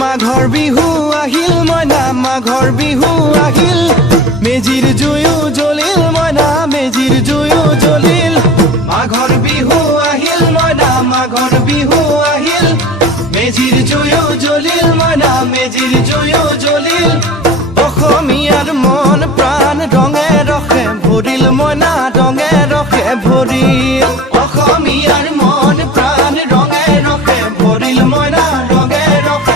মাঘৰ বিহু আহিল মইনা মাঘৰ বিহু আহিল মেজিৰ জুয়ো জ্বলিল মইনা মেজিৰ জুয়ো জ্বলিল মাঘৰ বিহু আহিল মইনা মাঘৰ বিহু আহিল মেজিৰ জুয়ো জ্বলিল মইনা মেজিৰ জুয়ো জ্বলিল অসমীয়াৰ মন প্ৰাণ ৰঙে ৰসে ভৰিল মইনা ৰঙে ৰসে ভৰিল